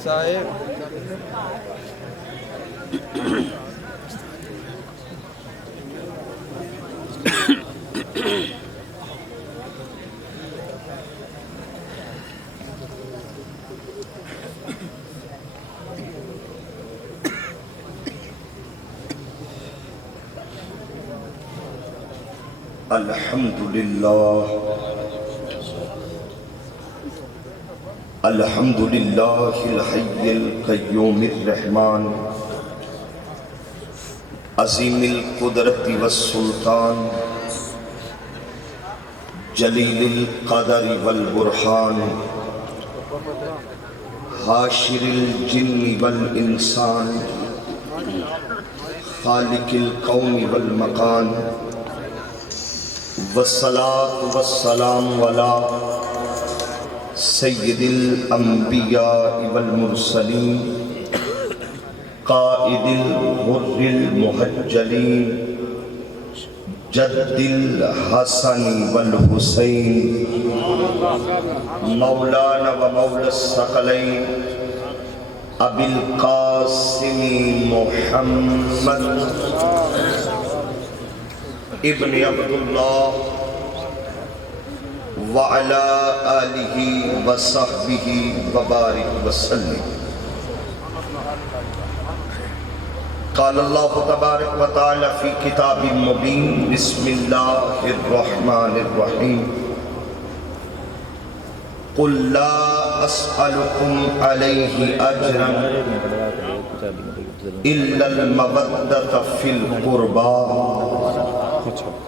ایسا ہے الحمدللہ الحی القیوم الرحمن عظیم القدرت والسلطان جلیل القدر والبرہان حاشر الجن والانسان خالق القوم والمکان والصلاة والسلام علی سید الانبیاء والمرسلین قائد الغر المحجلین جد الحسن والحسین مولانا و مولا الثقلین ابی القاسم محمد ابن عبداللہ وعلى آلہ وصحبہ وبارک وسلم قال اللہ تبارک و تعالی فی کتاب مبین بسم اللہ الرحمن الرحیم قل لا اسألکم علیہ اجرا الا المودة فی القربى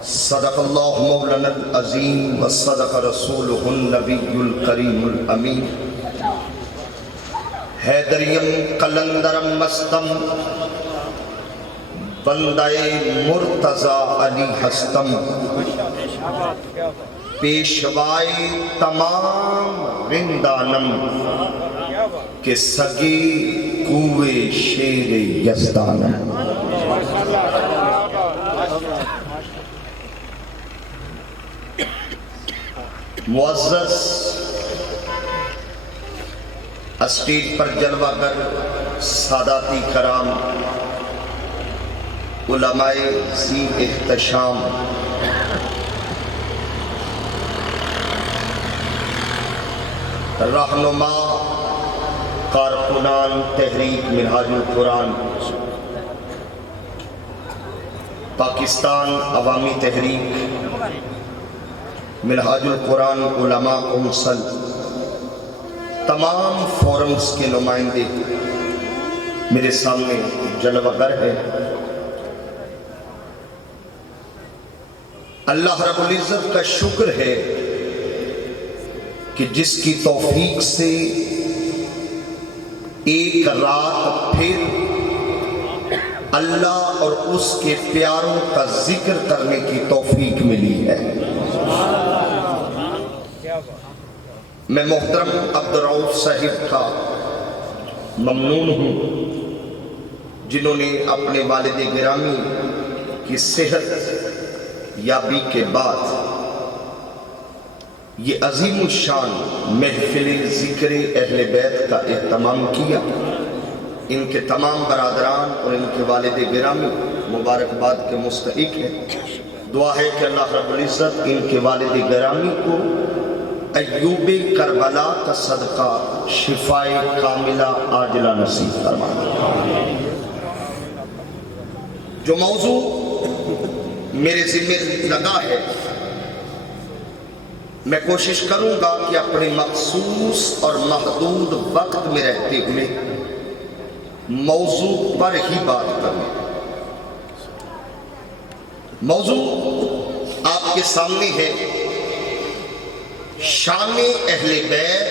صدق اللہ مولانا العظیم وصدق رسولہ النبی الکریم الامین حیدریم قلندرم مستم بندہ مرتضی علی ہستم پیشوائی تمام رندانم کے سگی کوئے شیر یزدانم معزز اسٹیج پر جلوہ گر ساداتی کرام علماء ذی احتشام رہنما کارکنان تحریک منہاج القرآن پاکستان عوامی تحریک منہاج القرآن علماء کونسل تمام فورمز کے نمائندے میرے سامنے جلوہ گر ہے اللہ رب العزت کا شکر ہے کہ جس کی توفیق سے ایک رات پھر اللہ اور اس کے پیاروں کا ذکر کرنے کی توفیق ملی ہے میں محترم عبدالرؤف صاحب کا ممنون ہوں جنہوں نے اپنے والد گرامی کی صحت یابی کے بعد یہ عظیم الشان محفل ذکر اہل بیت کا اہتمام کیا ان کے تمام برادران اور ان کے والد گرامی مبارکباد کے مستحق ہیں دعا ہے کہ اللہ رب العزت ان کے والد گرامی کو ایوب کربلا کا صدقہ شفائے کاملہ عاجلہ نصیب فرمائے جو موضوع میرے ذمہ لگا ہے میں کوشش کروں گا کہ اپنے مخصوص اور محدود وقت میں رہتے ہوئے موضوع پر ہی بات کروں موضوع آپ کے سامنے ہے شان اہل بیت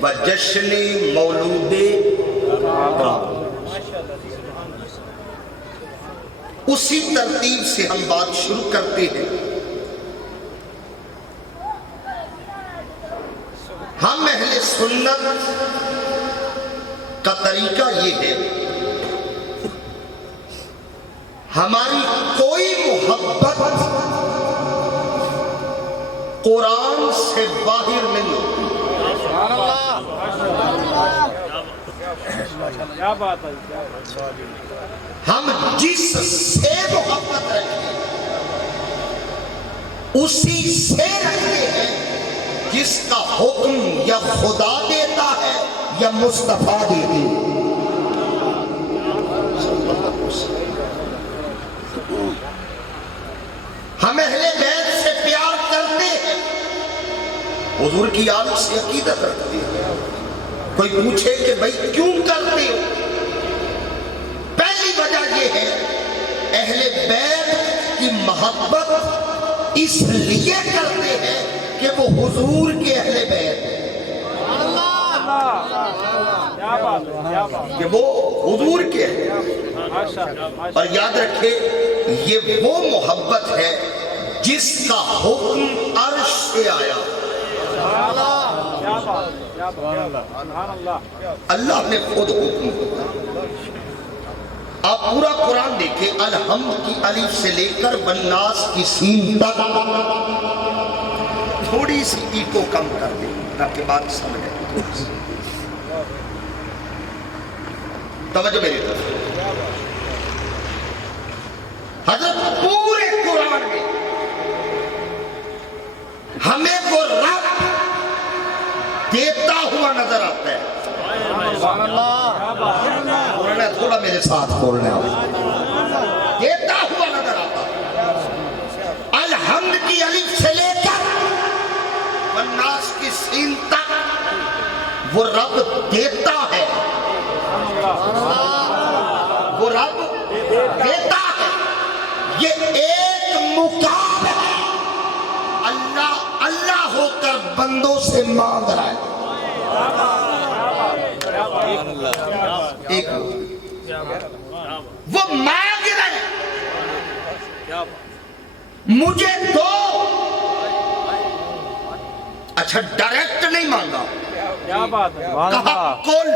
و جشن مولود آقا اسی ترتیب سے ہم بات شروع کرتے ہیں ہم اہل سنت کا طریقہ یہ ہے ہماری کوئی محبت قرآن سے باہر نہیں ہوتی کیا بات ہے. ہم جس سے محبت رکھیں اسی سے رکھتے ہیں جس کا حکم یا خدا دیتا ہے یا مصطفیٰ دیتی ہے. ہم اہل بیت سے پیار کرتے ہیں، حضور کی آل سے عقیدت رکھتے ہیں. کوئی پوچھے کہ بھائی کیوں کرتے ہو؟ پہلی وجہ یہ ہے اہل بیت کی محبت اس لیے کرتے ہیں کہ وہ حضور کے اہل بیت ہیں، کہ وہ حضور کے ہیں. اور یاد رکھے یہ وہ محبت ہے جس کا حکم عرش سے آیا. اللہ نے خود حکم دیا. آپ پورا قرآن دیکھیں، الحمد کی الف سے لے کر والناس کی سین تک تھوڑی سی ایکو کم کر دیں تاکہ بات سمجھے. توجہ میری طرف. حضرت پورے قرآن میں ہمیں وہ رب دیتا ہوا نظر آتا ہے. تھوڑا میرے ساتھ بولنا ہے. دیتا ہوا نظر آتا ہے. الحمد کی الف سے لے کر والناس کی سین تک وہ رب دیتا ہے. وہ رب دیتا ہے. یہ ایک مقام ہے. اللہ اللہ ہو کر بندوں سے مانگ رہا ہے. ایک وہ مانگ رہا ہے مجھے دو. اچھا ڈائریکٹ نہیں مانگا، کہا کل.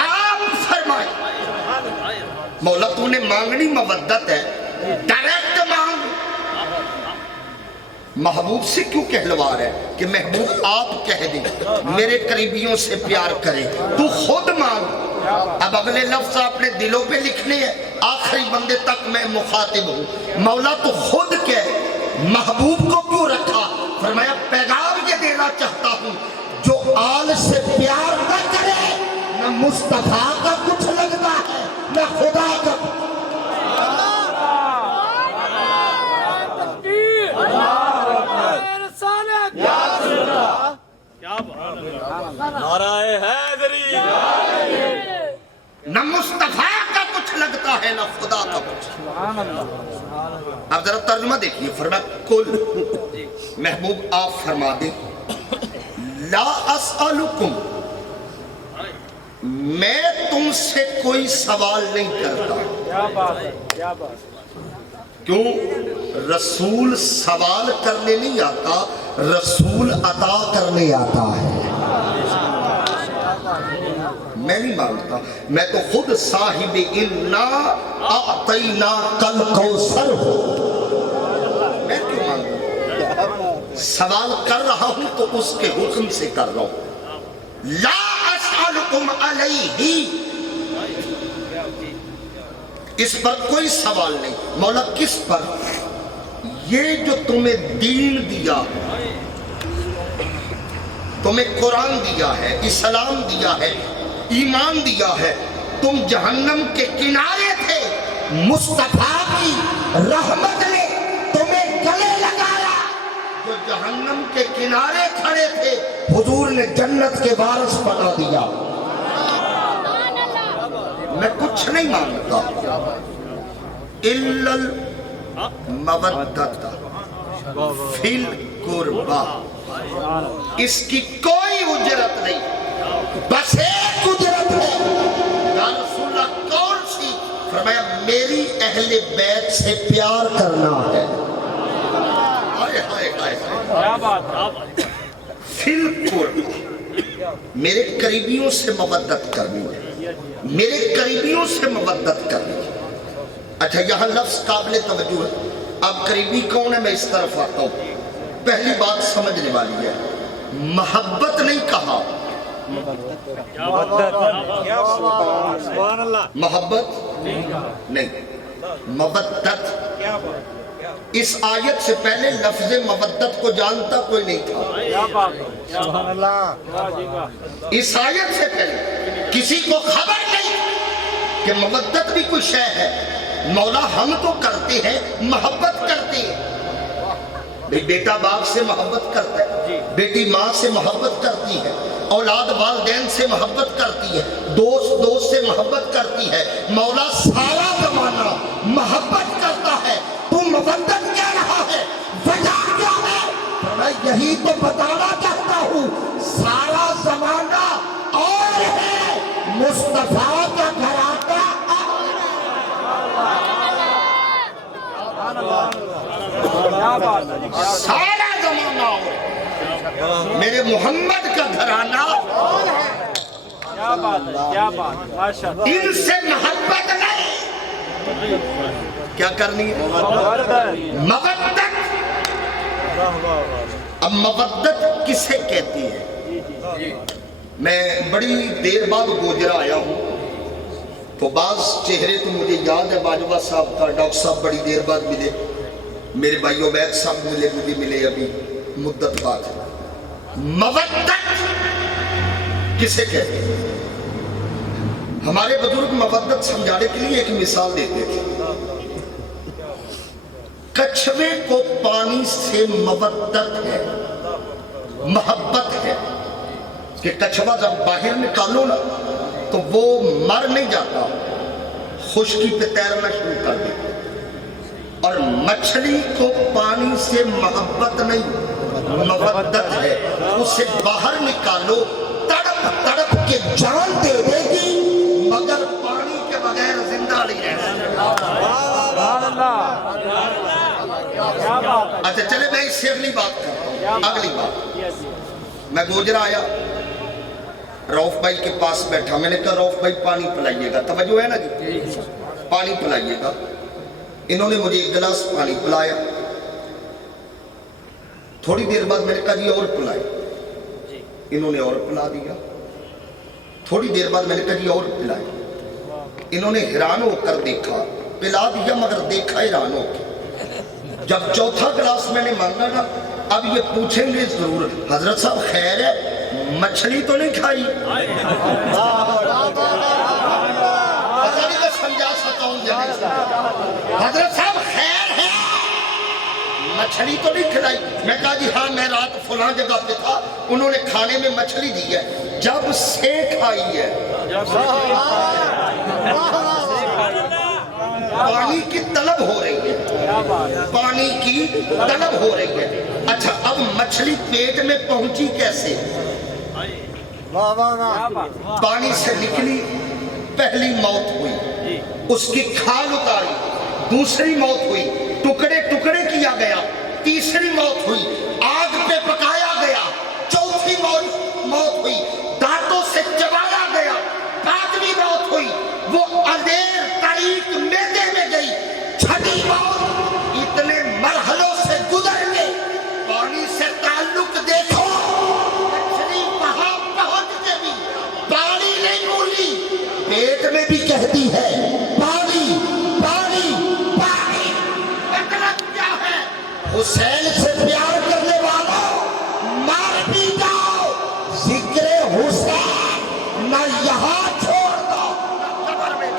آپ فرمائیں مولا تو نے مانگنی مودت ہے، ڈائریکٹ مانگ. محبوب سے کیوں کہلوا رہا ہے کہ محبوب آپ کہہ دیں میرے قریبیوں سے پیار کریں، تو خود مانگ. اب اگلے لفظ آپ نے دلوں پہ لکھنے ہیں، آخری بندے تک میں مخاطب ہوں. مولا تو خود کہہ، محبوب کو کیوں رکھا؟ فرمایا پیغام یہ دینا چاہتا ہوں جو آل سے پیار نہ کرے نہ مصطفیٰ کا کچھ لگتا ہے نہ خدا کا. نعرہ حیدری. نہ مصطفیٰ کا کچھ لگتا ہے نہ خدا کا کچھ. اب ذرا ترجمہ دیکھیے. فرمایا کل محبوب آپ فرما دیں لا اسألکم، میں تم سے کوئی سوال نہیں کرتا. کیوں؟ رسول سوال کرنے نہیں آتا، رسول عطا کرنے آتا ہے. میں نہیں مانگتا، میں تو خود صاحب انا اعطینا کل کوثر ہوں. میں کیوں مانگتا؟ سوال کر رہا ہوں تو اس کے حکم سے کر رہا ہوں. لا اسألکم علیہ، اس پر کوئی سوال نہیں. مولا کس پر؟ یہ جو تمہیں دین دیا، تمہیں قرآن دیا ہے، اسلام دیا ہے، ایمان دیا ہے. تم جہنم کے کنارے تھے، مصطفیٰ کی رحمت نے تمہیں گلے لگایا. جو جہنم کے کنارے کھڑے تھے حضور نے جنت کے وارث بنا دیا. میں کچھ نہیں مانگتا الا المودۃ فی القربہ. اس کی کوئی اجرت نہیں، بس ایک اجرت ہے. یا رسول اللہ کون سی؟ فرمایا میری اہل بیت سے پیار کرنا ہے. فی القربہ، میرے قریبیوں سے مودت کرنی ہے، میرے قریبیوں سے مودت کرنی ہے. اچھا یہاں لفظ قابل توجہ ہے. اب قریبی کون ہے؟ میں اس طرف آتا ہوں. پہلی بات سمجھنے والی ہے، محبت نہیں کہا، محبت نہیں، مودت۔ اس آیت سے پہلے لفظ مودت کو جانتا کوئی نہیں تھا۔ اس آیت سے پہلے کسی کو خبر نہیں کہ مودت بھی کوئی شے ہے۔ مولا ہم تو کرتے ہیں، محبت کرتے ہیں، بیٹا باپ سے محبت کرتا ہے، بیٹی ماں سے محبت کرتی ہے، اولاد والدین سے محبت کرتی ہے، دوست دوست سے محبت کرتی ہے۔ مولا سارا زمانہ محبت کرتا ہے، تو مودت کہہ رہا ہے، وجہ کیا ہے؟ میں یہی تو بتانا چاہتا ہوں، سارا زمانہ اور ہے، مصطفیٰ کا گھرانا سارا زمانہ اور میرے محمد کا گھرانہ اور ہے۔ کیا بات ہے، کیا بات ہے، ماشاءاللہ۔ ان سے محبت نہیں، کیا کرنی ہے؟ مودت۔ اب مودت کسے کہتی ہے؟ میں بڑی دیر بعد گوجرا آیا ہوں، تو بعض چہرے تو مجھے یاد ہے، باجوہ صاحب کا، ڈاکٹر صاحب بڑی دیر بعد ملے، میرے بھائی عبید صاحب ملے، مجھے ملے ابھی مدت بعد۔ مودت کسے کہتے ہیں؟ ہمارے بزرگ مودت سمجھانے کے لیے ایک مثال دیتے تھے، کچھوے کو پانی سے مودت ہے، محبت ہے، کہ کچھوا جب باہر نکالو نا تو وہ مر نہیں جاتا، خشکی پہ تیرنا شروع کر دیتا۔ اور مچھلی کو پانی سے محبت نہیں، مودت ہے، اسے باہر نکالو، تڑپ تڑپ کے جان دے دے گی، مگر پانی کے بغیر زندہ نہیں رہ سکتی۔ اچھا چلے میں اس سے اگلی بات کرتا ہوں۔ اگلی بات، میں گوجرا آیا، روف بھائی کے پاس بیٹھا، میں نے کہا روف بھائی پانی پلائیے گا، توجہ ہے نا جی، پانی پلائیے گا۔ انہوں نے مجھے ایک گلاس پانی پلایا، تھوڑی دیر بعد میں نے کہا جی اور پلائے، انہوں نے اور پلا دیا، تھوڑی دیر بعد میں نے کہا جی اور پلائے، انہوں نے حیران ہو کر دیکھا، پلا دیا مگر دیکھا حیران ہو کے۔ جب چوتھا گلاس میں نے مانگا نا، اب یہ پوچھیں گے ضرور، حضرت صاحب خیر ہے، مچھلی تو نہیں کھائی؟ پتہ نہیں میں سمجھا سکتا ہوں یا نہیں؟ حضرت صاحب خیر ہے، مچھلی تو نہیں کھلائی؟ میں کہا جی ہاں، میں رات فلاں جگہ پہ تھا، انہوں نے کھانے میں مچھلی دی ہے، جب سے کھائی ہے، پانی کی طلب ہو رہی ہے، پانی کی طلب ہو رہی ہے۔ اچھا اب مچھلی پیٹ میں پہنچی کیسے؟ پانی سے نکلی، پہلی موت ہوئی، اس کی کھال اتاری، دوسری موت ہوئی، ٹکڑے ٹکڑے کیا گیا، تیسری موت ہوئی، آگ پہ پکایا گیا، چوتھی موت ہوئی، دانتوں سے چبایا گیا، پانچویں موت ہوئی، وہ اندھیر طریق میدے میں گئی، چھٹی موت، اتنے مرحلوں سے گزر کے پانی سے تعلق دیکھو، مچھلی وہاں پہنچ کے بھی پانی نہیں بولی، پیٹ میں بھی کہتی ہے پانی پانی پانی۔ مطلب کیا ہے؟ حسین سے پیار کرنے والوں مار بھی جاؤ، ذکر حسین نہ یہاں چھوڑ دو، قبر میں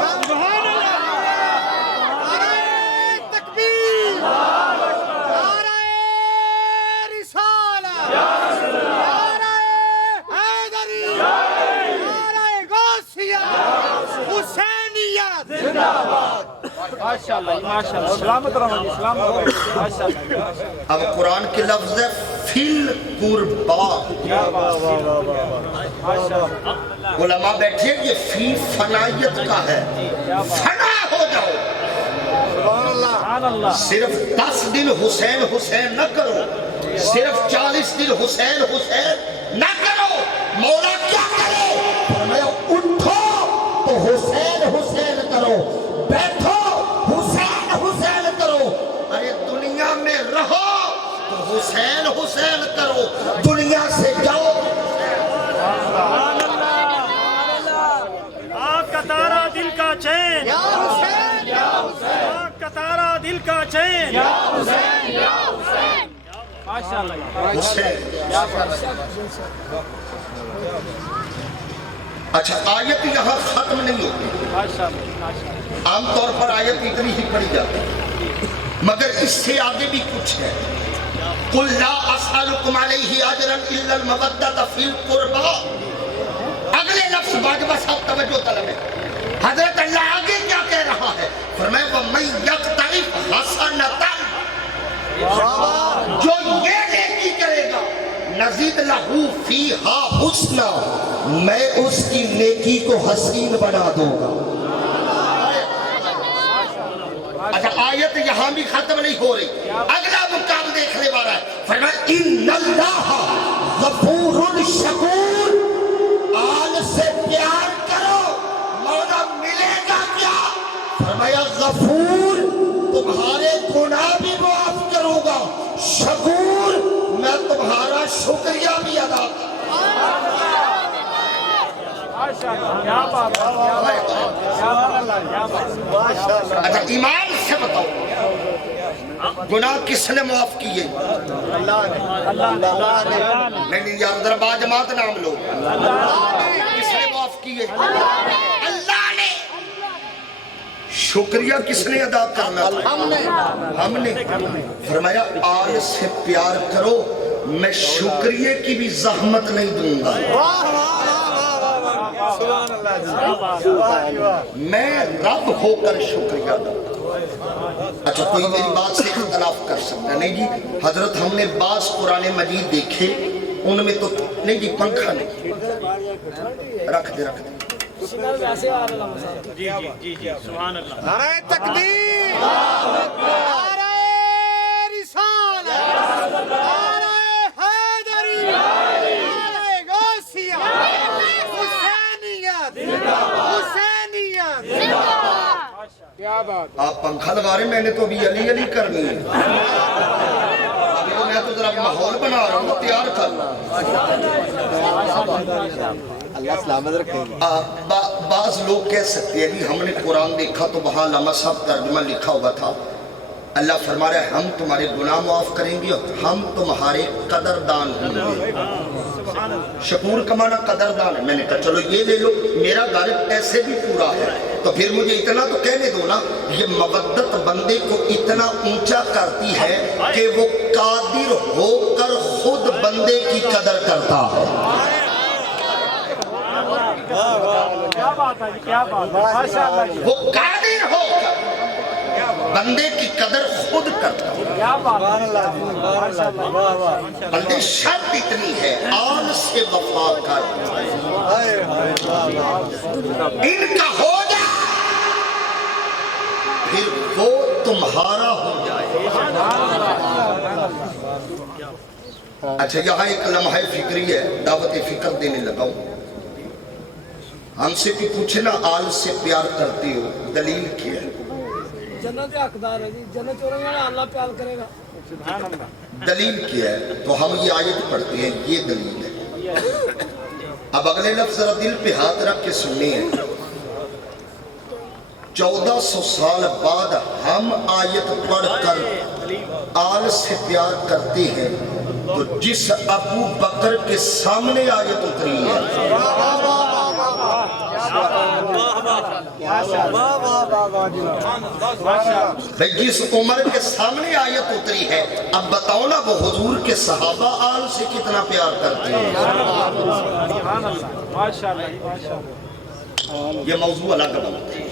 ماشاءاللہ ماشاءاللہ، سلامت رہو جی، سلامت رہو، ماشاءاللہ۔ اب قرآن کے لفظ ہے فِل قربا، علماء بیٹھے یہ فی فنائیت کا ہے، فنا ہو جاؤ، صرف 10 دن حسین حسین نہ کرو، صرف 40 دن حسین حسین نہ کرو، مولا کیا کرے؟ فرمایا اٹھو تو حسین حسین کرو، بیٹھو حسین حسین کرو، ارے دنیا میں رہو تو حسین حسین کرو دنیا سے جاؤ آگ کا تارا دل کا چین آگ کا تارا دل کا چین ماشاءاللہ حسین اچھا آیت یہاں ختم نہیں ہوتی ماشاءاللہ عام طور پر آیت اتنی ہی پڑھی جاتی ہے مگر اس سے آگے بھی کچھ ہے قُلْ لَا أَسْأَلُكُمْ عَلَيْهِ أَجْرًا إِلَّا الْمَوَدَّةَ فِي الْقُرْبَى اگلے لفظ باجبہ صاحب توجہ طلب ہے حضرت اللہ آگے کیا کہہ رہا ہے فرمائے وَمَنْ يَقْتَرِفْ حَسَنَةً جو یہ نیکی کرے گا نزید لہو فیہا حسنا میں اس کی نیکی کو حسین بنا دوں گا اچھا آیت یہاں بھی ختم نہیں ہو رہی اگلا مقام دیکھنے والا ہے فرمایا ان اللہ غفور شکور آل سے پیار کرو مولا ملے گا کیا فرمایا غفور تمہارے گناہ بھی معاف کروں گا شکور میں تمہارا شکریہ بھی ادا کیا بات ہے اچھا ایمان سے بتاؤ گناہ کس نے معاف کیے نہیں یا اندر با جماعت نام لو کس نے معاف کیے اللہ نے شکریہ کس نے ادا کرنا ہم نے فرمایا آل سے پیار کرو میں شکریہ کی بھی زحمت نہیں دوں گا میں رب ہو کر شکریہ دوں اچھا کوئی میری بات سے اختلاف کر سکتا نہیں جی حضرت ہم نے بعض قرآن مجید دیکھے ان میں تو نہیں جی پنکھا نہیں رکھ دے جی سبحان اللہ نعرہ تکبیر نعرہ رسالت نعرہ حیدری نعرہ غوثیہ حسینیت حسینیت کیا بات آپ پنکھا لگا رہے میں نے تو ابھی علی علی کرنی ہے ابھی تو میں تو ذرا ماحول بنا رہا ہوں تیار کرنا اللہ سلامت رکھے بعض لوگ کہہ سکتے ہیں ہم نے قرآن دیکھا تو وہاں علامہ صاحب ترجمہ لکھا ہوا تھا اللہ فرما رہا ہے ہم تمہارے گناہ معاف کریں گے اور ہم تمہارے قدردان ہوں گے شکور کا معنی قدردان ہے میں نے کہا چلو یہ لے لو میرا غالب ایسے بھی پورا ہے تو پھر مجھے اتنا تو کہنے دو نا یہ مودت بندے کو اتنا اونچا کرتی ہے کہ وہ قادر ہو کر خود بندے کی قدر کرتا ہے کیا بات ہے کیا بات ہے ماشاءاللہ وہ قادر ہو کر بندے کی قدر خود کرتا ہے کیا بات ہے ماشاءاللہ بندے شرط اتنی ہے آن سے وفا کر ان کا ہو جائے پھر وہ تمہارا ہو جائے اچھا یہاں ایک لمحہ فکری ہے دعوت فکر دینے لگا ہوں ہم سے بھی پوچھے نا آل سے پیار کرتے ہو دلیل کیا ہے جنت حقدار ہے جی جنت چوریں گے اللہ پیار کرے گا دلیل کیا ہے تو ہم یہ آیت پڑھتے ہیں یہ دلیل ہے اب اگلے لفظ ذرا دل پہ ہاتھ رکھ کے سننے ہیں 1400 سال بعد ہم آیت پڑھ کر آل سے پیار کرتے ہیں تو جس ابو بکر کے سامنے آیت اتری ہے جس عمر کے سامنے آیت اتری ہے اب بتاؤ نا وہ حضور کے صحابہ آل سے کتنا پیار کرتے ہیں یہ موضوع الگ بنتا ہے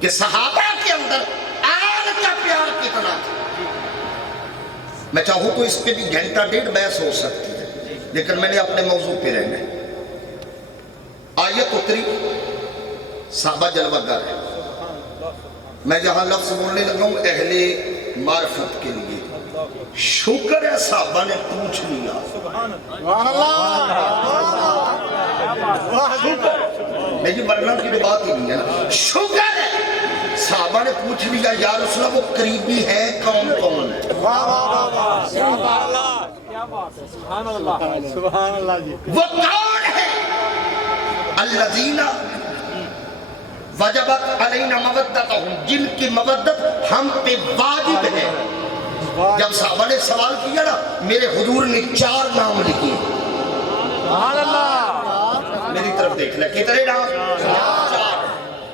کہ صحابہ کے اندر آل کا پیار کتنا تھا میں چاہوں تو اس پہ بھی گھنٹہ ڈیڑھ بحث ہو سکتی ہے لیکن میں نے اپنے موضوع پہ رہنا ہے آیت اتری صحابہ جلوہ گر ہے میں جہاں لفظ بولنے لگا ہوں اہل معرفت کے لیے شکر ہے صحابہ نے پوچھ لیا نہیں جی ورنہ کی بات ہی نہیں ہے نا شکر ہے صحابہ نے پوچھ لیا یا رسول اللہ وہ قریبی ہیں کون کون کیا بات ہے سبحان اللہ سبحان اللہ جی. وہ کون ہے؟ الذین وجبت علینا مودتہم، جن کی مودت ہم پہ واجب ہے. جب صحابہ نے سوال کیا نا، میرے حضور نے 4 نام لکھے. سبحان اللہ. میری طرف دیکھ لیں، کتنے نام؟ 4.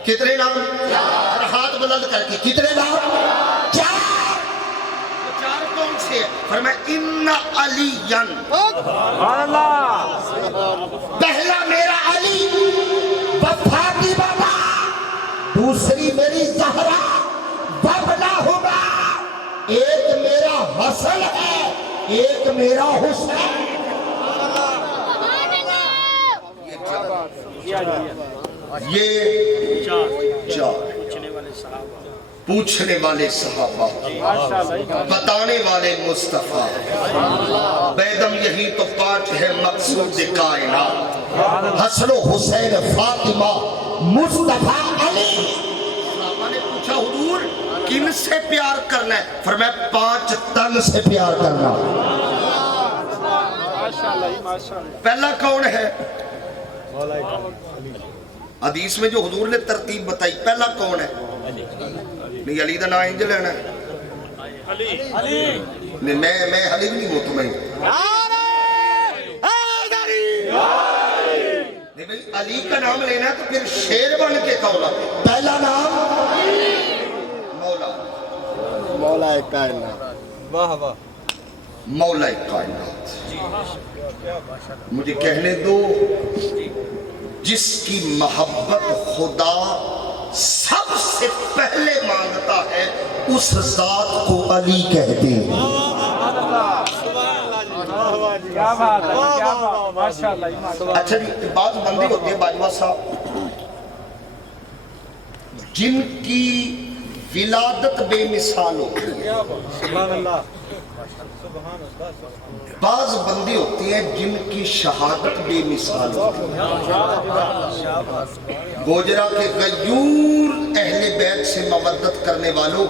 کتنے نام؟ اور ہاتھ بلند کر کے کتنے نام؟ 4. وہ 4 کون سے ہیں؟ فرمایا ان علیین، سبحان اللہ. پہلا میرا علی وفا کی بابا، دوسری میری زہرا وابلہ ہوگا، ایک میرا حسن ہے، ایک میرا حسین. یہ 4 پوچھنے والے صحابہ، بتانے والے مصطفیٰ. بیدم یہی تو 5 ہے مقصود کائنات، حسن و حسین فاطمہ مصطفیٰ علی. صحابہ نے پوچھا حضور کن سے پیار کرنا ہے؟ فرمایا 5 تن سے پیار کرنا. پہلا کون ہے؟ حدیث میں جو حضور نے ترتیب بتائی، پہلا کون ہے؟ نہیں علی دا نام انج لینا ہے. نہیں میں علی بھی نہیں مطمئن. نہیں بھئی علی کا نام لینا ہے تو پھر شیر بن کے کہولا. پہلا نام مولا، مولا کائنات. واہ واہ. مولا کائنات. مجھے کہنے دو، جس کی محبت خدا سب سے پہلے مانگتا ہے اس ذات کو علی کہتے ہیں. کیا بات ہے کیا بات. ماشاءاللہ. اچھا جی، بعض بندے ہوتے ہیں باجوہ صاحب جن کی ولادت بے مثال ہوتی ہے. سبحان اللہ. بعض بندے ہوتے ہیں جن کی شہادت بے مثال ہوتی ہے. گوجرا کے غیور اہل بیت سے مودت کرنے والوں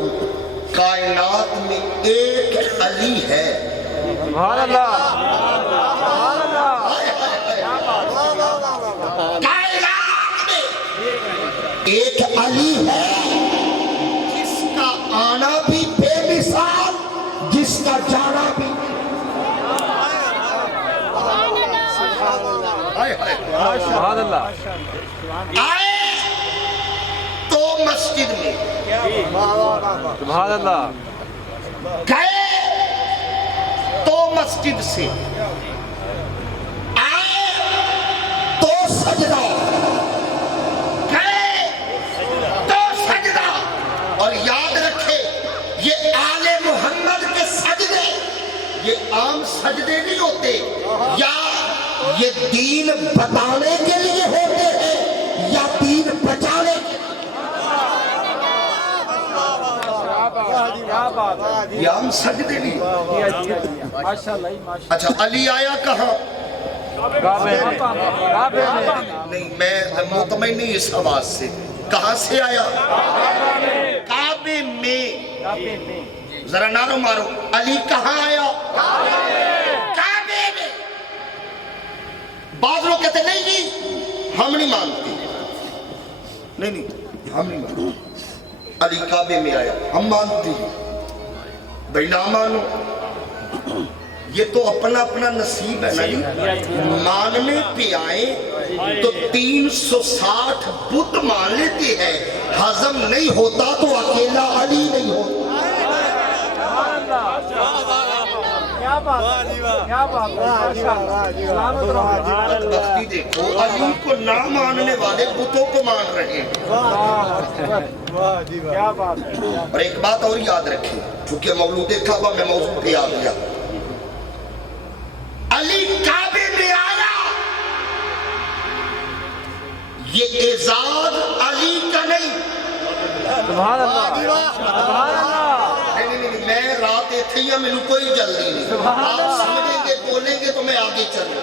کائنات میں ایک علی ہے. سبحان اللہ. کائنات میں ایک علی ہے جس کا آنا بھی بے مثال، جس کا جانا بھی. سبحان اللہ. آئے تو مسجد میں، سبحان اللہ. گئے تو مسجد سے، آئے تو سجدہ، گئے تو سجدہ. اور یاد رکھے یہ آل محمد کے سجدے یہ عام سجدے نہیں ہوتے، یا یہ دین بتانے کے لیے ہوتے ہیں یا دین بچانے کے لیے. کیا بات ہے. یہ عام سجدے نہیں. ماشاءاللہ. اچھا علی آیا کہاں؟ نہیں میں مطمئن نہیں اس آواز سے. کہاں سے آیا؟ کعبے میں. ذرا نعرہ مارو، علی کہاں آیا؟ کعبے میں. بعض لوگ کہتے نہیں جی ہم نہیں مانتے. نہیں ہم نہیں مانتے. علی کعبے میں آیا، ہم مانتے ہیں. بھائی نہ مانو، یہ تو اپنا اپنا نصیب ہے نا جی. ماننے پہ آئے تو 360 بت مان لیتے ہیں، ہضم نہیں ہوتا تو اکیلا علی نہیں ہوتا. کیا بات کیا بات. بدبختی دیکھو، علی کو نہ ماننے والے بتوں کو مان رہے ہیں. کیا بات ہے. اور ایک بات اور یاد رکھیں، چونکہ مولود کعبہ میں موضوع پہ آ گیا. علی کعبے میں آیا، یہ اعزاز علی کا نہیں. سبحان اللہ. سبحان اللہ. نہیں میں رات تھی یا میں کوئی جلدی نہیں. آپ سمجھیں گے بولیں گے تو میں آگے چلوں.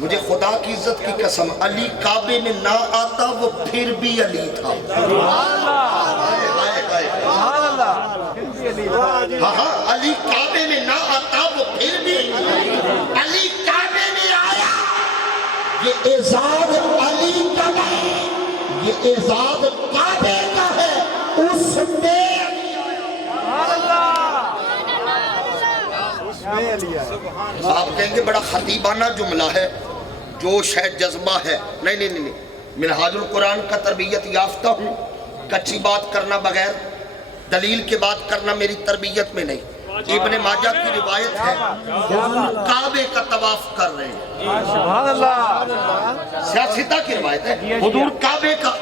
مجھے خدا کی عزت کی قسم، علی کعبے میں نہ آتا وہ پھر بھی علی تھا. ہاں ہاں علی کعبے میں نہ آتا وہ پھر بھی علی کعبے میں آیا. یہ اعزاز علی کا نہیں، یہ اعزاز کعبے کا ہے. اس میں آپ کہیں گے بڑا خطیبانہ جملہ ہے، جوش ہے، جذبہ ہے. نہیں نہیں نہیں، منہاج القرآن کا تربیت یافتہ ہوں. کچی بات کرنا بغیر دلیل کے بات کرنا میری تربیت میں نہیں. ابن ماجہ کی روایت ہے حضور کعبے کا طواف کر رہے ہیں. سبحان اللہ. سیاستہ کی روایت ہے حضور کعبے کا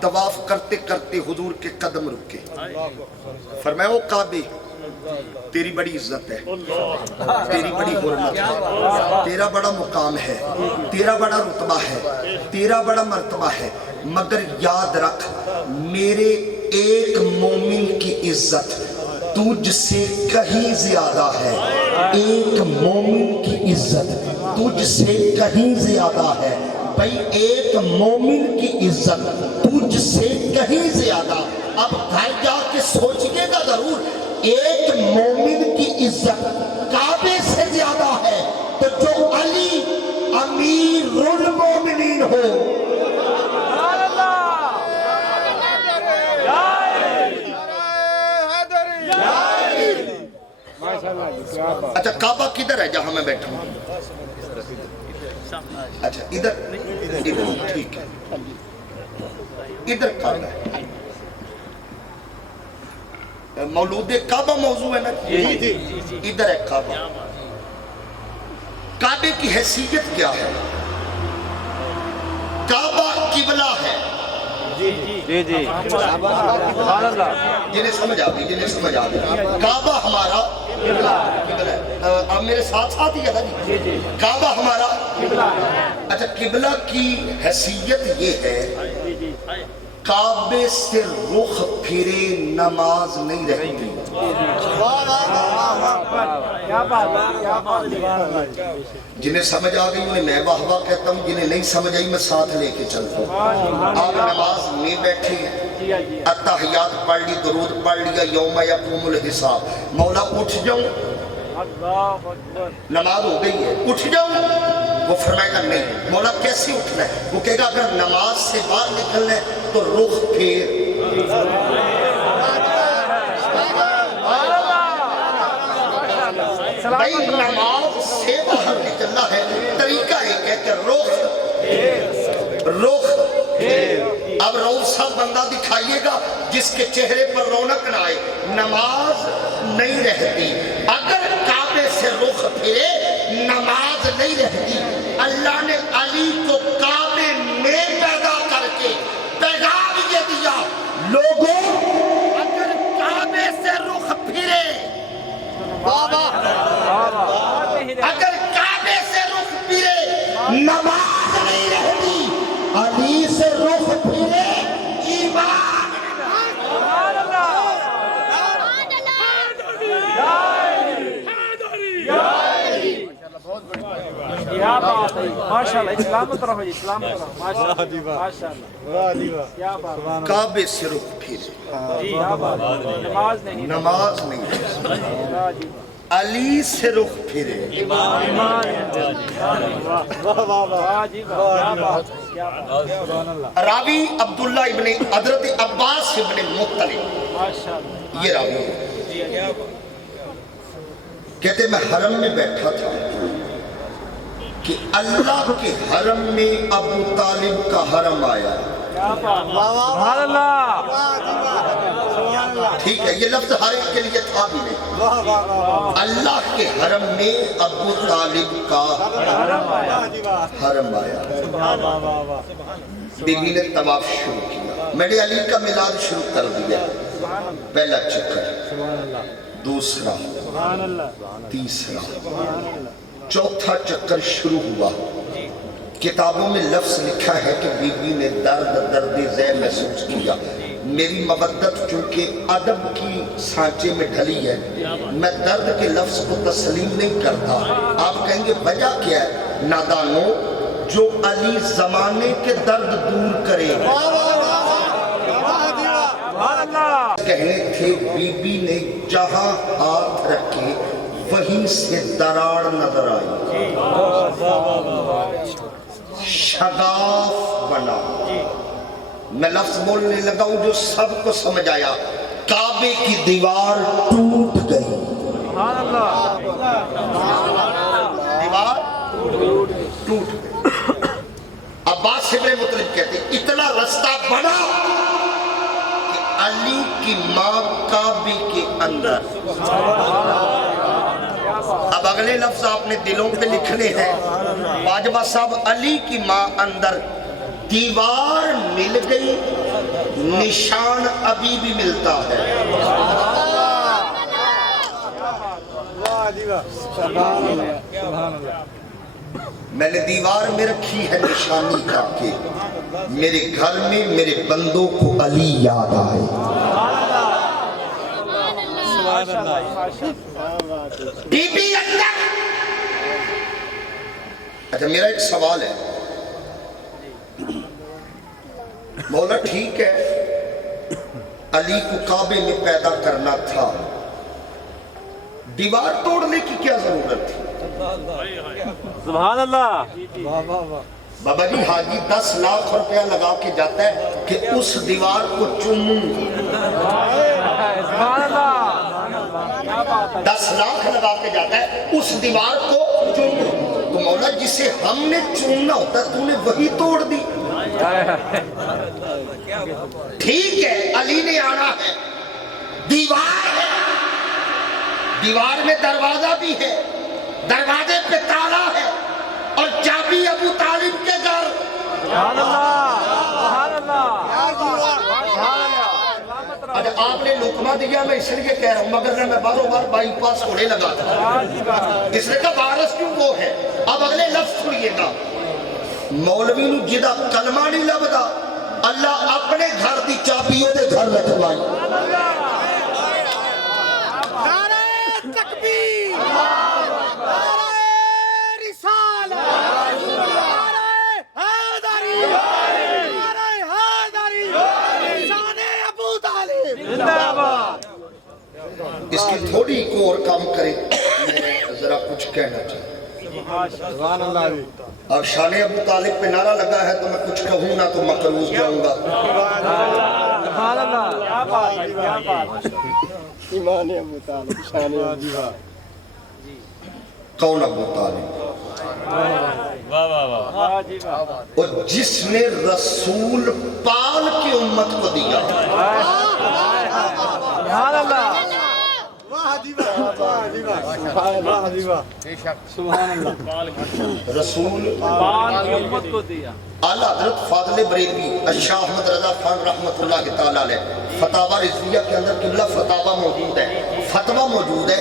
طواف کرتے کرتے حضور کے قدم رکے. فرمایا وہ کعبے تیری بڑی عزت ہے، تیری بڑی حرمت ہے، تیرا بڑا مقام ہے، تیرا بڑا رتبہ ہے، تیرا بڑا مرتبہ ہے، مگر یاد رکھ میرے ایک مومن کی عزت تجھ سے کہیں زیادہ ہے. ایک مومن کی عزت تجھ سے کہیں زیادہ ہے. بھئی ایک مومن کی عزت تجھ سے کہیں زیادہ. اب گھر جا کے سوچئے گا ضرور، ایک مومن کی عزت کعبے سے زیادہ ہے تو جو علی امیر المومنین ہو. اچھا کعبہ کدھر ہے جہاں میں بیٹھا ہوں؟ اچھا ادھر ٹھیک ہے، ادھر کعبہ ہے. مولود کعبہ موضوع ہے نا؟ ادھر ہے کعبہ. کعبے کی حیثیت کیا ہے؟ کعبہ قبلہ ہے. جی جی سبحان اللہ. جنہیں سمجھ آ گئی، جنہیں سمجھ آ گئی. کعبہ ہمارا قبلہ ہے. اب میرے ساتھ ساتھ ہی ہے نا جی. کعبہ ہمارا قبلہ ہے. اچھا قبلہ کی حیثیت یہ ہے کعبے سے رخ پھرے نماز نہیں رہتی. جنہیں سمجھ آ گئی انہیں میں واہ واہ کہتا ہوں، جنہیں نہیں سمجھ آئی میں ساتھ لے کے چلتا ہوں. آپ نماز میں بیٹھے ہیں، اتحیات پڑھ لی، درود پڑھ لیا، یوم یقوم الحساب. مولا اٹھ جاؤں، نماز ہو گئی ہے، اٹھ جاؤں. وہ فرمائے گا نہیں. مولا کیسے اٹھنا ہے؟ وہ کہے گا اگر نماز سے باہر نکلنا ہے تو رخ پھیر. بھائی نماز سے باہر نکلنا ہے، طریقہ ایک ہے کہ رخ. اب روسا بندہ دکھائیے گا جس کے چہرے پر رونق نہ آئے، نماز نہیں رہتی. اگر کعبے سے رخ پھرے نماز نہیں رہتی. اللہ نے علی کو کعبے میں پیدا کر کے پیغام یہ دیا، لوگوں اگر کعبے سے رخ پھرے، اگر کعبے سے رخ پھرے نماز نہیں رہتی. علی سے رخ پھرے ایمان. ماشاءاللہ. اسلامت رہو جی، اسلامت رہو. ماشاءاللہ کیا بات. کعبے سے رخ پھرے نماز نہیں. علی سے رخ پھرے. راوی عبداللہ ابن حضرت عباس ابن مطلب، یہ راوی ہے. کہتے میں حرم میں بیٹھا تھا کہ اللہ کے حرم میں ابو طالب کا حرم آیا. سبحان اللہ. ٹھیک ہے، یہ لفظ ہر ایک کے لیے تھا بھی نہیں. اللہ کے حرم میں ابو طالب کا حرم آیا. بیوی نے طواف شروع کیا، میں نے علی کا میلاد شروع کر دیا. پہلا چکر، دوسرا، تیسرا، چوتھا چکر شروع ہوا. کتابوں میں لفظ لکھا ہے کہ بیوی نے درد ذیل محسوس کیا. میری مودت چونکہ ادب کی سانچے میں ڈھلی ہے، میں درد کے لفظ کو تسلیم نہیں کرتا. آپ کہیں گے وجہ کیا ہے؟ نادانوں، جو علی زمانے کے درد دور کرے اللہ کہنے تھے بی بی نے جہاں ہاتھ رکھے وہیں سے دراڑ نظر آئی، شگاف بنا۔ میں لفظ بولنے لگا ہوں جو سب کو سمجھ آیا، کعبے کی دیوار ٹوٹ گئی۔ سبحان اللہ دیوار ٹوٹ گئی۔ عباس ابن مطلب کہتے ہیں اتنا رستہ بنا کہ علی کی ماں کعبے کے اندر۔ اب اگلے لفظ آپ نے دلوں پہ لکھنے ہیں، واجبہ صاحب، علی کی ماں اندر، دیوار مل گئی، نشان ابھی بھی ملتا ہے۔ میں نے دیوار میں رکھی ہے نشانی کا کہ میرے گھر میں میرے بندوں کو علی یاد آئے۔ بی بی اندر۔ اچھا میرا ایک سوال ہے، مولا ٹھیک ہے علی کو کعبے میں پیدا کرنا تھا، دیوار توڑنے کی کیا ضرورت تھی؟ سبحان اللہ بابا جی حاجی 10 لاکھ روپیہ لگا کے جاتا ہے کہ اس دیوار کو چوموں، سبحان اللہ 10 لاکھ لگا کے جاتا ہے اس دیوار کو چوموں، تو مولا جسے ہم نے چومنا ہوتا تو نے وہی توڑ دی۔ ٹھیک ہے علی نے آنا ہے، دیوار ہے، دیوار میں دروازہ بھی ہے، دروازے پہ تالا ہے اور چابی ابو طالب کے گھر۔ سبحان اللہ سبحان اللہ۔ اچھا آپ نے لقمہ دیا، میں اس لیے کہہ رہا ہوں، مگر میں باروں بار بائی پاس ہونے لگا تھا، اس نے کہا وارث کیوں وہ ہے۔ اب اگلے لفظ سنیے گا، مولوی نو جدا کلمہ نہیں لبدا، اللہ اپنے گھر دی چابی دے گھر رکھوائی۔ اس کی تھوڑی کو اور کام کرے، میں ذرا کچھ کہنا چاہتا ہوں۔ اب شان ابو طالب پہ نعرہ لگا ہے تو میں کچھ کہوں نہ تو مقروض جاؤں گا۔ سبحان اللہ کیا بات ہے کیا بات ہے۔ ایمان ابو طالب، شان ابو طالب۔ کون ابو طالب؟ اور جس نے رسول پال کی امت کو دیا۔ سبحان اللہ رسول پال کی امت کو دیا۔ اعلیٰ حضرت فاضل بریلوی شاہ احمد رضا خان رحمت اللہ تعالیٰ علیہ فتاوی رضویہ کے اندر قبلہ فتاوی موجود ہے، فتویٰ موجود ہے،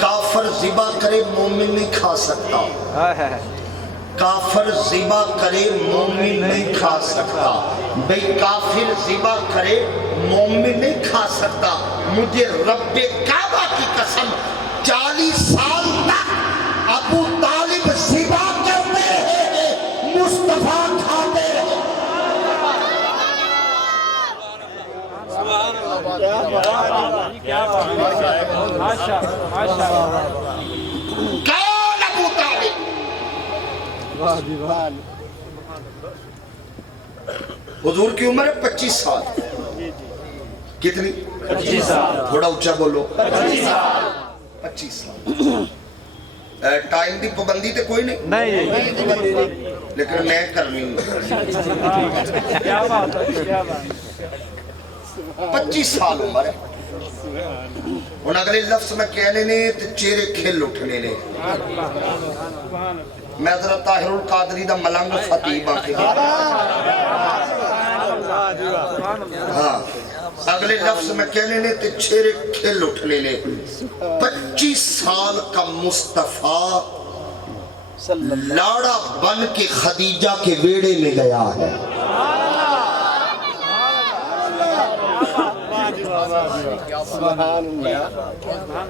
کافر ذبح کرے مومن نہیں کھا سکتا، کافر ذبح کرے مومن نہیں کھا سکتا۔ بھئی کافر ذبح کرے مومن نہیں کھا سکتا، مجھے رب کعبہ کی قسم 40 سال تک ابو طالب ذبح کرتے ہیں، مصطفیٰ کھاتے ہیں۔ کون ابو طالب؟ حضور کی عمر ہے 25 سال۔ کتنی؟ 25 سال۔ تھوڑا اونچا بولو۔ 25 سال۔ ٹائم دی پابندی تے کوئی نہیں، لیکن میں کرنی ہوں۔ کیا بات ہے کیا بات ہے۔ 25 سال عمر ہے۔ ان اگلے لفظ میں کہنے نے تے چہرے کھل اٹھنے نے۔ میں حضرت طاہر القادری دا ملنگ خطیب آنکھ ہاں اگلے لفظ میں کہنے نے تے چہرے کھل اٹھنے نے۔ 25 سال کا مصطفیٰ لاڑا بن کے خدیجہ کے ویڑے میں گیا ہے۔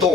2,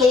2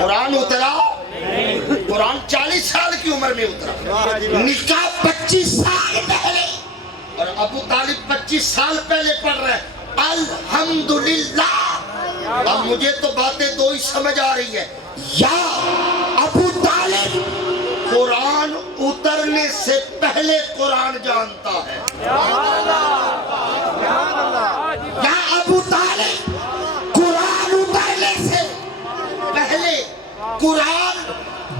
قرآن اترا، قرآن 40 سال کی عمر میں اترا، نکاح 25 سال پہلے، اور ابو طالب 25 سال پہلے پڑھ رہے ہیں الحمدللہ۔ اب مجھے تو باتیں دو ہی سمجھ آ رہی ہے، یا ابو طالب قرآن اترنے سے پہلے قرآن جانتا ہے، یا ابو طالب قرآن اترنے سے پہلے قرآن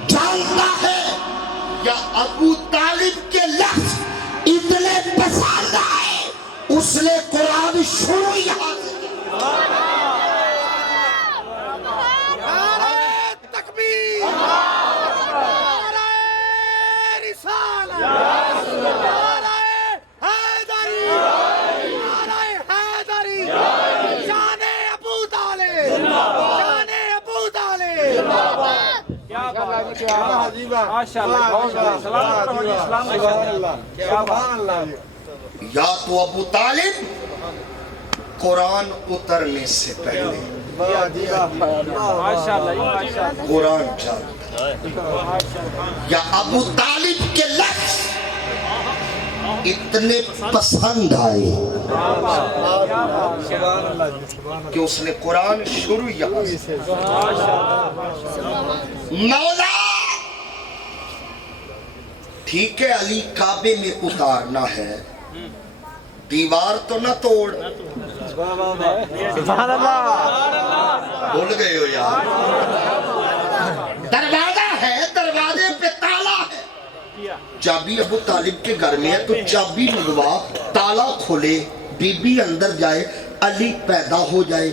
جانتا ہے، یا ابو طالب کے لفظ اتنے پسند آئے اس نے قرآن شروع یہاں سے یا تو ابو طالب قرآن اترنے سے پہلے قرآن جانتا ہے، یا ابو طالب کے لفظ اتنے پسند آئے کہ اس نے قرآن شروع یہاں سے۔ مولا ٹھیک ہے علی کعبے میں اتارنا ہے، دیوار تو نہ توڑ، بھول گئے ہو یار، دروازہ ہے، دروازے پہ تالا ہے، چابی ابو طالب کے گھر میں ہے تو چابی منگوا، تالا کھولے، بی بی اندر جائے، علی پیدا ہو جائے،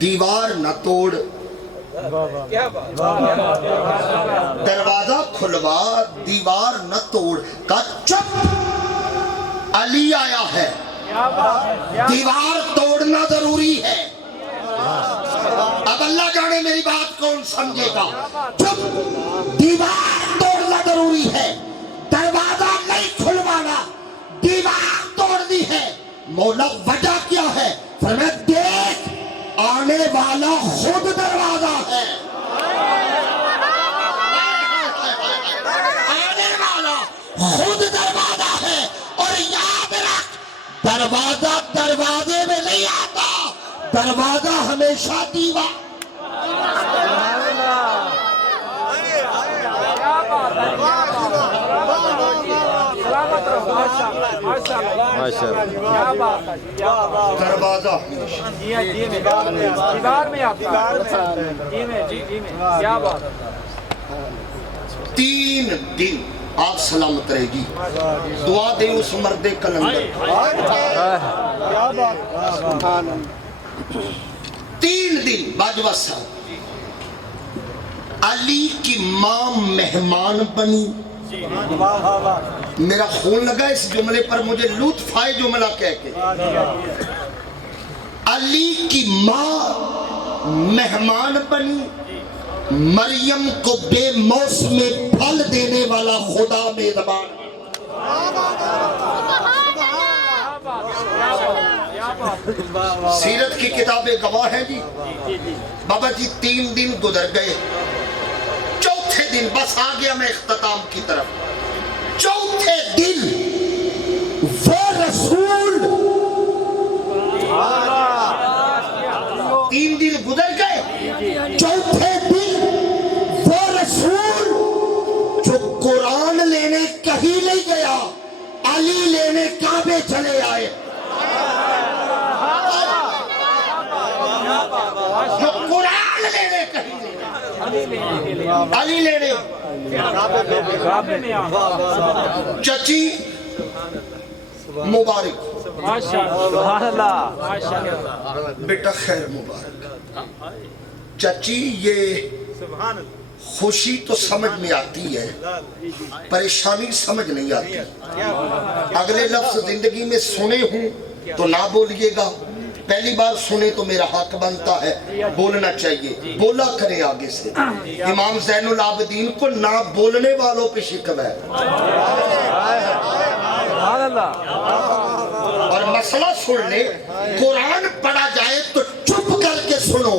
دیوار نہ توڑ، دروازہ کھلوا، دیوار نہ توڑ، کہا چپ علی آیا ہے، دیوار توڑنا ضروری ہے۔ اب اللہ جانے میری بات کون سمجھے گا، چپ دیوار توڑنا ضروری ہے، دروازہ نہیں کھلوانا، دیوار توڑنی ہے۔ مولا وجہ کیا ہے؟ فرمایا دیکھ آنے والا خود دروازہ ہے، آنے والا خود دروازہ ہے، اور یاد رکھ دروازہ دروازے میں نہیں آتا، دروازہ ہمیشہ دیوار۔ دروازہ دیوار میں آتا ہے، جی میں کیا بات ہے۔ 3 دن آپ سلامت رہے گی، دعا دے اس مرد کلندر، 3 دن باجوہ صاحب علی کی ماں مہمان بنی۔ میرا خون لگا اس جملے پر، مجھے لطف آئے جملہ کہہ کے، علی کی ماں مہمان بنی، مریم کو بے موسم پھل دینے والا خدا میزبان۔ سیرت کی کتابیں گواہ ہیں جی۔ بابا جی 3 دن گزر گئے، چوتھے دن بس آ گیا میں اختتام کی طرف، چوتھے دن وہ رسول، 3 دن گزر گئے، چوتھے دن وہ رسول جو قرآن لینے کہیں نہیں گیا، علی لینے کعبے چلے آئے، جو قرآن لینے کہیں نہیں گیا، علی لینے چچی مبارک، بیٹا خیر مبارک، چچی یہ خوشی تو سمجھ میں آتی ہے، پریشانی سمجھ نہیں آتی، اگلے لفظ زندگی میں سنے ہوں تو نہ بولیے گا، پہلی بار سنے تو میرا حق بنتا ہے بولنا چاہیے، بولا کریں آگے سے۔ امام زین العابدین کو نہ بولنے والوں پہ شکوہ ہے، اور مسئلہ سن لے، قرآن پڑھا جائے تو چپ کر کے سنو،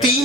3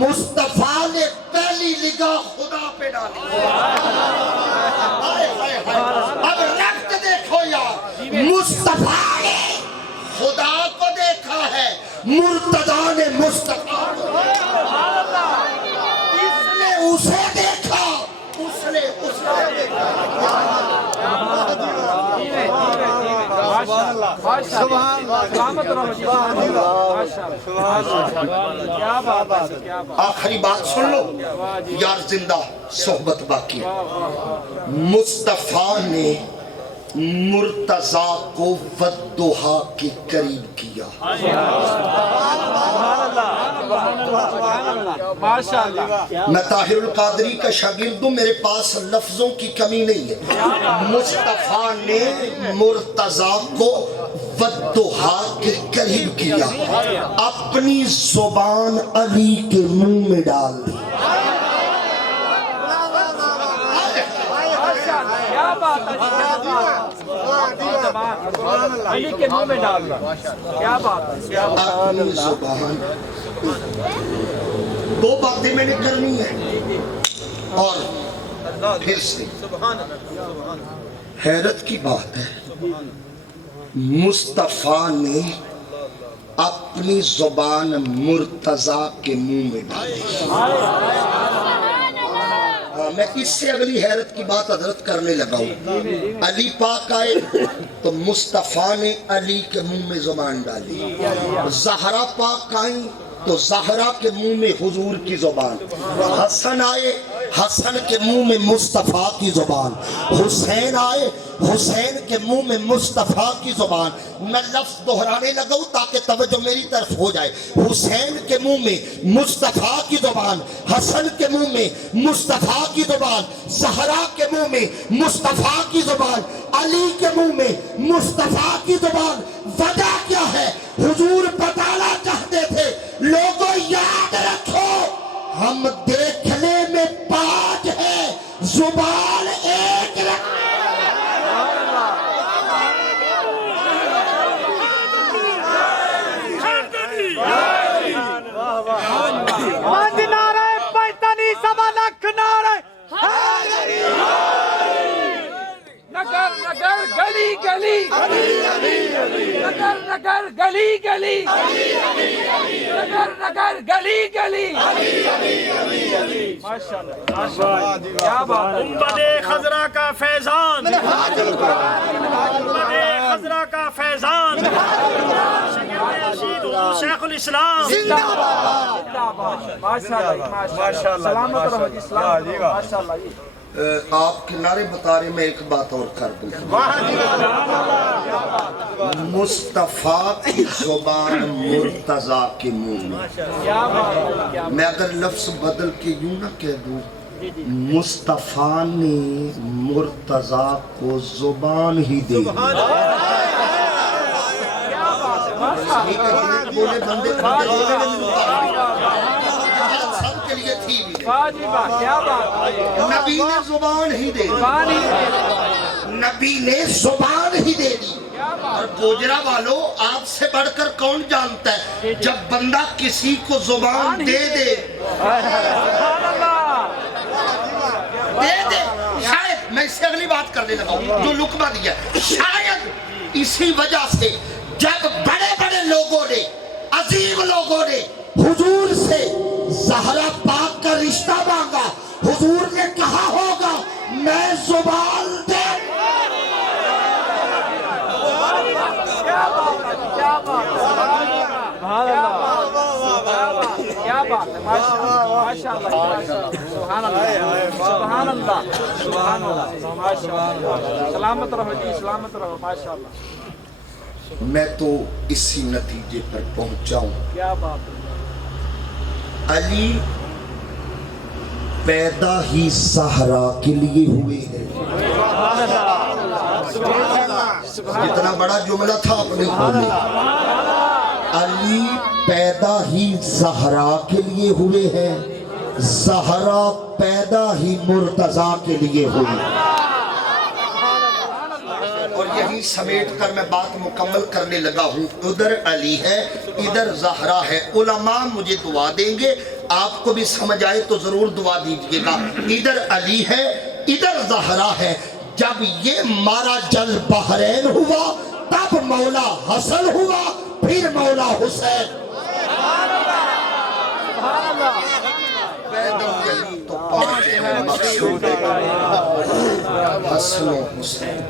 مصطفیٰ نے پہلی نگاہ خدا پہ ڈالی. اب رخت دیکھو یار, مصطفیٰ نے خدا کو دیکھا ہے, مرتضیٰ نے مصطفیٰ کو دیکھا. اس نے اسے دیکھا, اس نے اس کو دیکھا. سلامت رہو جی. کیا بات ہے, کیا بات. آخری بات سن لو یار, زندہ صحبت باقی ہے. مصطفیٰ نے مرتضیٰ کو والضحیٰ کے قریب کیا. میں طاہر القادری کا شاگرد ہوں, میرے پاس لفظوں کی کمی نہیں ہے. مصطفیٰ نے مرتضیٰ کو والضحیٰ کے قریب کیا, اپنی زبان علی کے منہ میں ڈال دی. کیا بات ہے, علی کے منہ میں ڈال دیا. کیا بات ہے, کیا بات. اپنی زبان. دو باتیں میں نے کرنی ہے, اور پھر سے حیرت کی بات ہے, مصطفیٰ نے اپنی زبان مرتضیٰ کے منہ میں ڈالی. میں اس سے اگلی حیرت کی بات حضرت کرنے لگا ہوں. علی پاک آئے تو مصطفیٰ نے علی کے منہ میں زبان ڈالی. زہرا پاک آئیں تو زہرا کے منہ میں حضور کی زبان. حسن آئے, حسن کے منہ میں مصطفیٰ کی زبان. حسین آئے, حسین کے منہ میں مصطفیٰ کی زبان. میں لفظ دہرانے لگا ہوں تاکہ توجہ میری طرف ہو جائے. حسین کے منہ میں مصطفیٰ کی زبان, حسن کے منہ میں مصطفیٰ کی زبان, زہرا کے منہ میں مصطفیٰ کی زبان, علی کے منہ میں مصطفیٰ کی زبان. وجہ کیا ہے؟ حضور بتانا چاہتے تھے, لوگوں یاد رکھو ہم دیکھنے میں پانچ ہیں, زبان ایک رکھو. نعرہ پیتنی سوا لکھ نعرہ نگر نگر گلی گلی, نگر نگر گلی گلی, نگر نگر گلی گلی. ماشاءاللہ, ماشاءاللہ, کیا بات ہے. گنبد خضرا کا فیضان, گنبد خضرا کا فیضان, شاگرد رشید حضور شیخ الاسلام. ماشاءاللہ, ماشاءاللہ, سلامت رہو جی, سلامت رہو. ماشاءاللہ جی. آپ کنارے بتا رہے, میں ایک بات اور کر دوں. مصطفیٰ کی زبان مرتضیٰ کے منہ میں. کیا بات ہے, کیا میں اگر لفظ بدل کے یوں نہ کہہ دوں, مصطفیٰ نے مرتضیٰ کو زبان ہی دے دی. بولے بندے سب کے لیے تھی بھی. بات, کیا بات ہے. نبی نے زبان ہی دے دی, نبی نے زبان ہی دے دی. اور گوجرا والو, آپ سے بڑھ کر کون جانتا ہے جب بندہ کسی کو زبان دے دے, شاید میں اس سے اگلی بات کرنے لگا ہوں جو لقمہ دیا, شاید اسی وجہ سے جب بڑے بڑے لوگوں نے, عظیم لوگوں نے حضور سے زہرا پاک کا رشتہ مانگا, حضور نے کہا ہوگا میں زبان دے. کیا بات ہے, کیا بات ہے. ماشاءاللہ, سبحان اللہ, سبحان اللہ, سبحان اللہ, ماشاءاللہ. سلامت رہو جی, سلامت رہو. ماشاءاللہ. میں تو اسی نتیجے پر پہنچا ہوں. کیا بات ہے. علی پیدا ہی زہرا کے لیے ہوئے ہیں. اتنا بڑا جملہ تھا آپ نے بولے. علی پیدا ہی زہرا کے لیے ہوئے ہیں, زہرا پیدا ہی مرتضیٰ کے لیے ہوئی. اور یہیں یہی سمیٹ کر میں بات مکمل کرنے لگا ہوں. ادھر علی ہے ادھر زہرا ہے. علماء مجھے دعا دیں گے, آپ کو بھی سمجھ آئے تو ضرور دعا دیجئے گا. ادھر علی ہے ادھر زہرا ہے. جب یہ مارا جل بحرین ہوا تب مولا حسن ہوا پھر مولا حسین. تو پہنچے ہیں مقصود حسن و حسین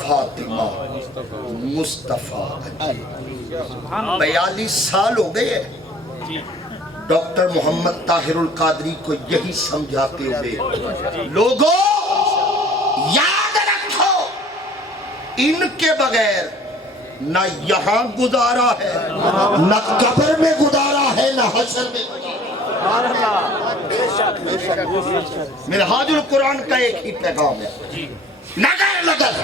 فاطمہ مصطفیٰ علی. 42 سال ہو گئے ہیں ڈاکٹر محمد طاہر القادری کو یہی سمجھاتے ہوئے. لوگوں یاد رکھو ان کے بغیر نہ یہاں گزارا ہے نہ قبر میں گزارا ہے نہ حشر میں. منہاج القرآن کا ایک ہی پیغام ہے, نگر نگر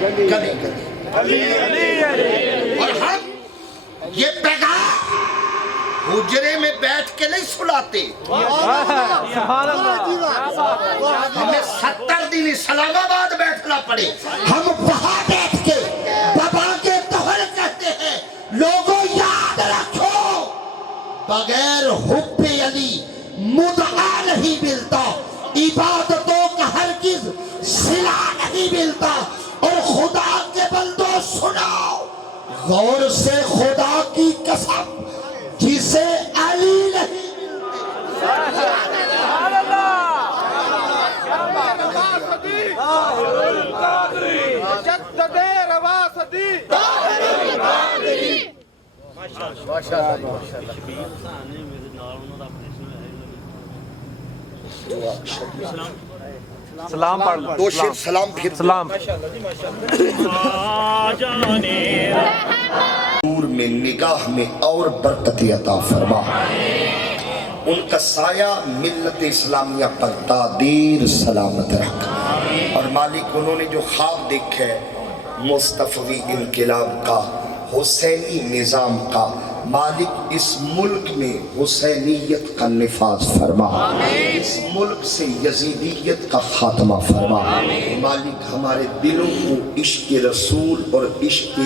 گلی گلی. اور ہم یہ پیغام حجرے میں بیٹھ کے نہیں سلاتے, ہمیں 70 دن اسلام آباد بیٹھنا پڑے. ہم وہاں بیٹھ کے بابا کے طہر کہتے ہیں. لوگوں یاد رکھو بغیر حب علی مدعا نہیں ملتا, عبادتوں کا ہرگز صلہ نہیں ملتا. اور خدا کے بندوں سناؤ غور سے, خدا کی قسم جسے علی نہیں سلام پڑھ لو. دو شیر سلام پھر سلام. نور میں نگاہ میں اور برکت عطا فرما. ان کا سایہ ملت اسلامیہ پر تادیر سلامت رکھ. اور مالک انہوں نے جو خواب دیکھا ہے مصطفی انقلاب کا, حسینی نظام کا, مالک اس ملک میں حسینیت کا نفاذ فرما. اس ملک سے یزیدیت کا خاتمہ فرما. مالک ہمارے دلوں کو عشق رسول اور عشق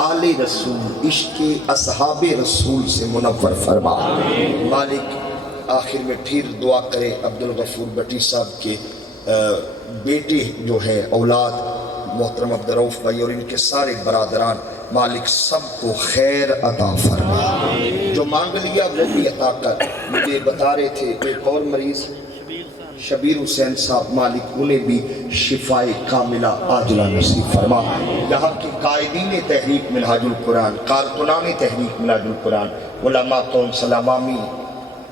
آل رسول, عشق اصحاب رسول سے منور فرما. مالک آخر میں پھر دعا کرے عبدالغفور بٹی صاحب کے بیٹے جو ہیں اولاد محترم عبدالرؤف بھائی اور ان کے سارے برادران, مالک سب کو خیر عطا فرما. جو مانگ لیا وہ بھی عطا کر. مجھے بتا رہے تھے ایک اور مریض شبیر حسین صاحب, مالک انہیں بھی شفاء کاملہ عاجلہ نصیب فرما. یہاں کے قائدین تحریک منہاج القرآن, کارکنان تحریک منہاج القرآن, علماء کونسل عوامی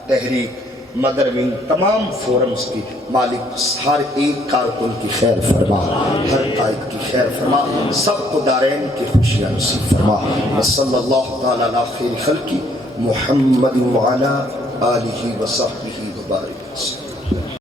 تحریک, مدر ونگ, تمام فورمز کی مالک ہر ایک کارکن کی خیر فرما, ہر قائد کی خیر فرما, سب کو دارین کی خوشیاں نصیب فرما. صلی اللہ تعالی علی خیر خلقی محمد وعلی آلہ وصحبہ وبارک.